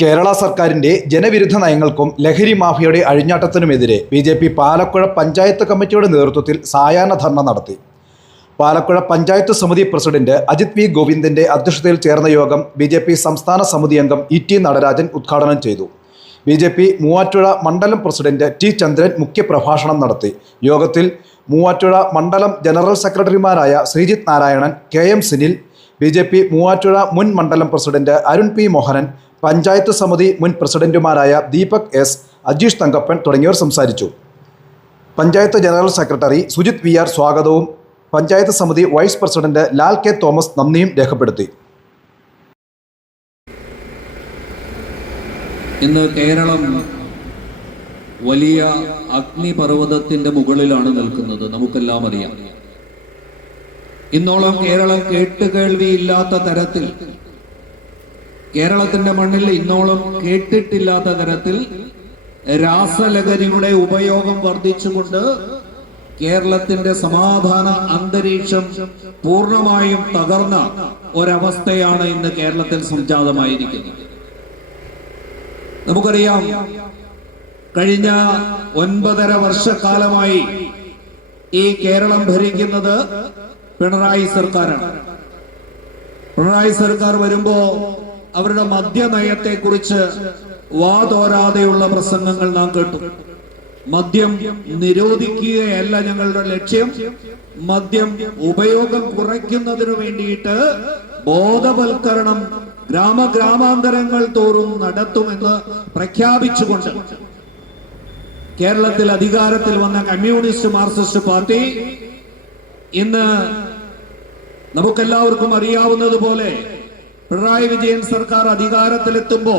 കേരള സർക്കാരിന്റെ ജനവിരുദ്ധ നയങ്ങൾക്കും ലഹരി മാഫിയയുടെ അഴിഞ്ഞാട്ടത്തിനുമെതിരെ B J P Palakkuzha panchayat കമ്മിറ്റിയുടെ നേതൃത്വത്തിൽ സായാഹ്ന ധർണ നടത്തി. പാലക്കുഴ പഞ്ചായത്ത് സമിതി പ്രസിഡന്റ് അജിത് വി ഗോവിന്ദന്റെ അധ്യക്ഷതയിൽ ചേർന്ന യോഗം ബി ജെ പി സംസ്ഥാന സമിതി അംഗം ഇ ടി നടരാജൻ ഉദ്ഘാടനം ചെയ്തു. ബി ജെ പി മൂവാറ്റുഴ മണ്ഡലം പ്രസിഡന്റ് ടി ചന്ദ്രൻ മുഖ്യപ്രഭാഷണം നടത്തി. യോഗത്തിൽ മൂവാറ്റുഴ മണ്ഡലം ജനറൽ സെക്രട്ടറിമാരായ Sreejith Narayanan K M Sinil B J P Muvattupuzha മുൻ മണ്ഡലം പ്രസിഡന്റ് അരുൺ പി മോഹനൻ പഞ്ചായത്ത് സമിതി മുൻ പ്രസിഡന്റുമാരായ ദീപക് എസ് അജീഷ് തങ്കപ്പൻ തുടങ്ങിയവർ സംസാരിച്ചു. Panchayat general secretary Sujith V R സ്വാഗതവും പഞ്ചായത്ത് സമിതി vice president Lal K Thomas നന്ദിയും രേഖപ്പെടുത്തി. ഇന്ന് കേരളം വലിയ അഗ്നിപർവതത്തിന്റെ മുകളിലാണ് നിൽക്കുന്നത്. നമുക്കെല്ലാം അറിയാം. ഇന്നോളം കേരളം കേട്ടുകേൾവിയില്ലാത്ത തരത്തിൽ കേരളത്തിന്റെ മണ്ണിൽ ഇന്നോളം കേട്ടിട്ടില്ലാത്ത തരത്തിൽ രാസലഹരിയുടെ ഉപയോഗം വർദ്ധിച്ചുകൊണ്ട് കേരളത്തിന്റെ സമാധാന അന്തരീക്ഷം പൂർണമായും തകർന്ന ഒരവസ്ഥയാണ് ഇന്ന് കേരളത്തിൽ സംജാതമായിരിക്കുന്നത്. നമുക്കറിയാം കഴിഞ്ഞ ഒൻപതര വർഷക്കാലമായി ഈ കേരളം ഭരിക്കുന്നത് പിണറായി സർക്കാരാണ്. പിണറായി സർക്കാർ വരുമ്പോ അവരുടെ മദ്യനയത്തെ കുറിച്ച് വാതോരാതെയുള്ള പ്രസംഗങ്ങൾ നാം കേട്ടു. മദ്യം നിരോധിക്കുകയല്ല ഞങ്ങളുടെ ലക്ഷ്യം. മദ്യം ഉപയോഗം കുറയ്ക്കുന്നതിനു വേണ്ടിയിട്ട് ബോധവൽക്കരണം ഗ്രാമഗ്രാമാന്തരങ്ങൾ തോറും നടത്തുമെന്ന് പ്രഖ്യാപിച്ചുകൊണ്ട് കേരളത്തിൽ അധികാരത്തിൽ വന്ന കമ്മ്യൂണിസ്റ്റ് മാർക്സിസ്റ്റ് പാർട്ടി ഇന്ന് നമുക്കെല്ലാവർക്കും അറിയാവുന്നത് പോലെ പിണറായി വിജയൻ സർക്കാർ അധികാരത്തിലെത്തുമ്പോ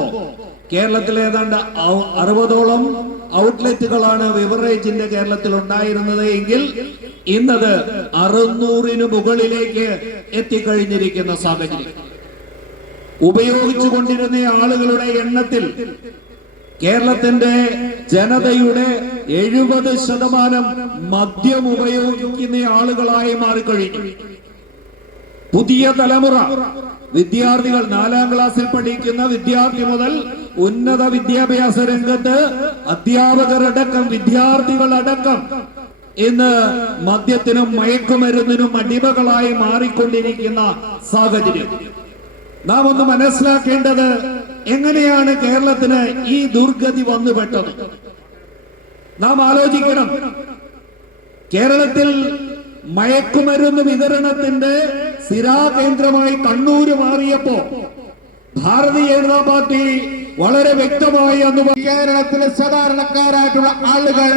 കേരളത്തിൽ ഏതാണ്ട് അറുപതോളം ഔട്ട്ലെറ്റുകളാണ് ബിവറേജിന്റെ കേരളത്തിൽ ഉണ്ടായിരുന്നത് എങ്കിൽ ഇന്നത് അറുന്നൂറിന് മുകളിലേക്ക് എത്തിക്കഴിഞ്ഞിരിക്കുന്ന സാഹചര്യം. ഉപയോഗിച്ചു കൊണ്ടിരുന്ന ആളുകളുടെ എണ്ണത്തിൽ കേരളത്തിന്റെ ജനതയുടെ എഴുപത് ശതമാനം മദ്യം ഉപയോഗിക്കുന്ന ആളുകളായി മാറിക്കഴിഞ്ഞു. പുതിയ തലമുറ വിദ്യാർത്ഥികൾ നാലാം ക്ലാസ്സിൽ പഠിക്കുന്ന വിദ്യാർത്ഥി മുതൽ ഉന്നത വിദ്യാഭ്യാസ രംഗത്ത് അധ്യാപകരടക്കം വിദ്യാർത്ഥികളടക്കം ഇന്ന് മദ്യത്തിനും മയക്കുമരുന്നിനും അടിമകളായി മാറിക്കൊണ്ടിരിക്കുന്ന സാഹചര്യം. നാം ഒന്ന് മനസ്സിലാക്കേണ്ടത് എങ്ങനെയാണ് കേരളത്തിന് ഈ ദുർഗതി വന്നുപെട്ടത്? നാം ആലോചിക്കണം. കേരളത്തിൽ മയക്കുമരുന്ന് വിതരണത്തിന്റെ സ്ഥിരാകേന്ദ്രമായി കണ്ണൂര് മാറിയപ്പോ ഭാരതീയ ജനതാ പാർട്ടി വളരെ വ്യക്തമായി അന്ന് കേരളത്തിലെ സാധാരണക്കാരായിട്ടുള്ള ആളുകൾ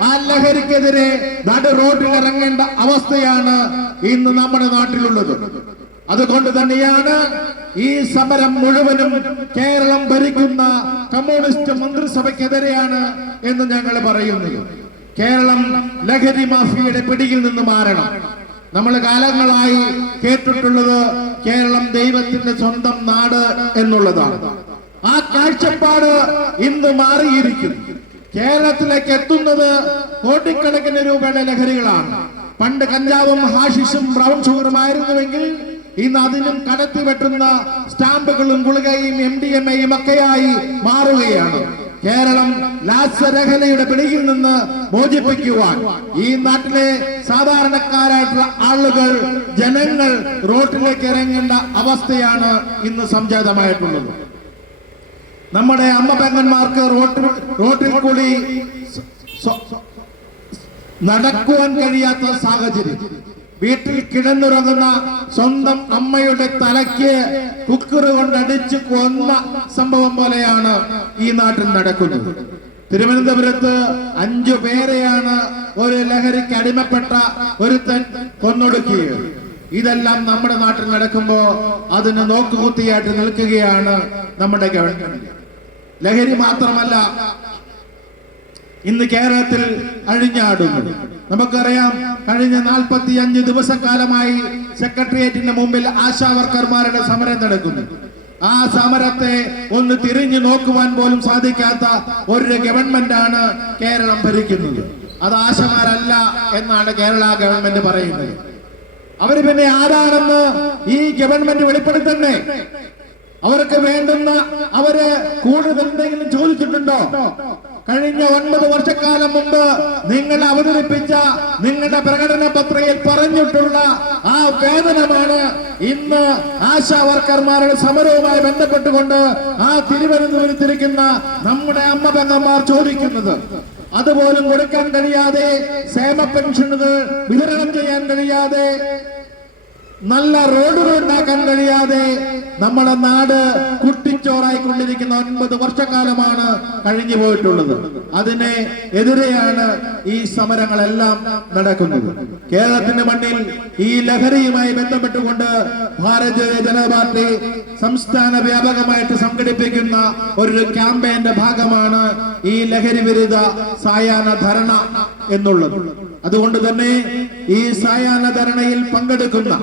ആ ലഹരിക്കെതിരെ നടു റോഡിൽ ഇറങ്ങേണ്ട അവസ്ഥയാണ് ഇന്ന് നമ്മുടെ നാട്ടിലുള്ളത്. അതുകൊണ്ട് തന്നെയാണ് ഈ സമരം മുഴുവനും കേരളം ഭരിക്കുന്ന കമ്മ്യൂണിസ്റ്റ് മന്ത്രിസഭയ്ക്കെതിരെയാണ് എന്ന് ഞങ്ങൾ പറയുന്നത്. കേരളം ലഹരി മാഫിയയുടെ പിടിയിൽ നിന്ന് മാറണം. നമ്മൾ കാലങ്ങളായി കേട്ടിട്ടുള്ളത് കേരളം ദൈവത്തിന്റെ സ്വന്തം നാട് എന്നുള്ളതാണ്. ആ കാഴ്ചപ്പാട് ഇന്ന് മാറിയിരിക്കുന്നു. കേരളത്തിലേക്ക് എത്തുന്നത് കോടിക്കണക്കിന് രൂപയുടെ ലഹരികളാണ്. പണ്ട് കഞ്ചാവും ഹാഷിഷും ബ്രൗൺ ഷുഗറുമായിരുന്നുവെങ്കിൽ ഇന്ന് അതിനും കടത്തി വെട്ടുന്ന സ്റ്റാമ്പുകളും ഗുളികയും എം ഡി എം എയും ഒക്കെയായി മാറുകയാണ്. കേരളം ലാസ്യരഹലയുടെ പിടിയിൽ നിന്ന് മോചിപ്പിക്കുവാൻ ഈ നാട്ടിലെ സാധാരണക്കാരായിട്ടുള്ള ആളുകൾ ജനങ്ങൾ റോട്ടിലേക്ക് ഇറങ്ങേണ്ട അവസ്ഥയാണ് ഇന്ന് സംജാതമായിട്ടുള്ളത്. നമ്മുടെ അമ്മ പെങ്ങന്മാർക്ക് റോട്ടിൽ റോട്ടിൽ കൂടി നടക്കുവാൻ കഴിയാത്ത സാഹചര്യം. വീട്ടിൽ കിടന്നുറങ്ങുന്ന സ്വന്തം അമ്മയുടെ തലയ്ക്ക് കുക്കറ് കൊണ്ടടിച്ച് കൊന്ന സംഭവം പോലെയാണ് ഈ നാട്ടിൽ നടക്കുന്നത്. തിരുവനന്തപുരത്ത് അഞ്ചു പേരെയാണ് ഒരു ലഹരിക്ക് അടിമപ്പെട്ട ഒരുത്തൻ കൊന്നൊടുക്കിയത്. ഇതെല്ലാം നമ്മുടെ നാട്ടിൽ നടക്കുമ്പോ അതിന് നോക്കുകുത്തിയായിട്ട് നിൽക്കുകയാണ് നമ്മുടെ ഗവൺമെന്റ്. ലഹരി മാത്രമല്ല ഇന്ന് കേരളത്തിൽ അഴിഞ്ഞാടുന്നു. നമുക്കറിയാം കഴിഞ്ഞ നാൽപ്പത്തി അഞ്ച് ദിവസക്കാലമായി സെക്രട്ടേറിയറ്റിന്റെ മുമ്പിൽ ആശാ വർക്കർമാരുടെ സമരം നടക്കുന്നു. ആ സമരത്തെ ഒന്ന് തിരിഞ്ഞു നോക്കുവാൻ പോലും സാധിക്കാത്ത ഒരു ഗവൺമെന്റ് ആണ് കേരളം ഭരിക്കുന്നത്. അത് ആശമാരല്ല എന്നാണ് കേരള ഗവൺമെന്റ് പറയുന്നത്. അവർ പിന്നെ ആരാണെന്ന് ഈ ഗവൺമെന്റ് വെളിപ്പെടുത്തണ്ടേ? അവർക്ക് വേണ്ടുന്ന അവർ കൂടുതൽ എന്തെങ്കിലും ചോദിച്ചിട്ടുണ്ടോ? കഴിഞ്ഞ ഒൻപത് വർഷക്കാലം മുമ്പ് നിങ്ങൾ അവതരിപ്പിച്ച നിങ്ങളുടെ പ്രകടന പത്രികയിൽ പറഞ്ഞിട്ടുള്ള ആ വേതനമാണ് ഇന്ന് ആശാ വർക്കർമാരുടെ സമരവുമായി ബന്ധപ്പെട്ടുകൊണ്ട് ആ തിരുവനന്തപുരത്തിരിക്കുന്ന നമ്മുടെ അമ്മ പെങ്ങന്മാർ ചോദിക്കുന്നത്. അതുപോലും കൊടുക്കാൻ കഴിയാതെ സേമ പെൻഷനുകൾ വിതരണം ചെയ്യാൻ കഴിയാതെ നല്ല റോഡുകൾ ഉണ്ടാക്കാൻ കഴിയാതെ നമ്മുടെ നാട് കുട്ടിച്ചോറായി കൊണ്ടിരിക്കുന്ന ഒൻപത് വർഷക്കാലമാണ് കഴിഞ്ഞു പോയിട്ടുള്ളത്. അതിനെ എതിരെയാണ് ഈ സമരങ്ങളെല്ലാം നടക്കുന്നത്. കേരളത്തിന്റെ മണ്ണിൽ ഈ ലഹരിയുമായി ബന്ധപ്പെട്ടുകൊണ്ട് ഭാരതീയ ജനതാ പാർട്ടി സംസ്ഥാന വ്യാപകമായിട്ട് സംഘടിപ്പിക്കുന്ന ഒരു ക്യാമ്പയിന്റെ ഭാഗമാണ് ഈ ലഹരി വിരുദ്ധ സായാഹ്ന ധരണ എന്നുള്ളത്. അതുകൊണ്ട് തന്നെ ഈ സായാഹ്ന ധരണയിൽ പങ്കെടുക്കുന്ന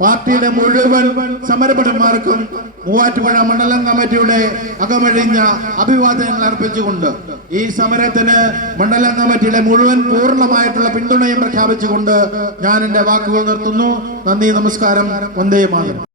പാർട്ടിയുടെ മുഴുവൻ സമരഭടന്മാർക്കും മൂവാറ്റുപുഴ മണ്ഡലം കമ്മിറ്റിയുടെ അകമഴിഞ്ഞ അഭിവാദനങ്ങൾ അർപ്പിച്ചുകൊണ്ട് ഈ സമരത്തിന് മണ്ഡലം കമ്മിറ്റിയുടെ മുഴുവൻ പൂർണമായിട്ടുള്ള പിന്തുണയും പ്രഖ്യാപിച്ചുകൊണ്ട് ഞാൻ എന്റെ വാക്കുകൾ നിർത്തുന്നു. നന്ദി നമസ്കാരം. വന്ദേ മാതരം.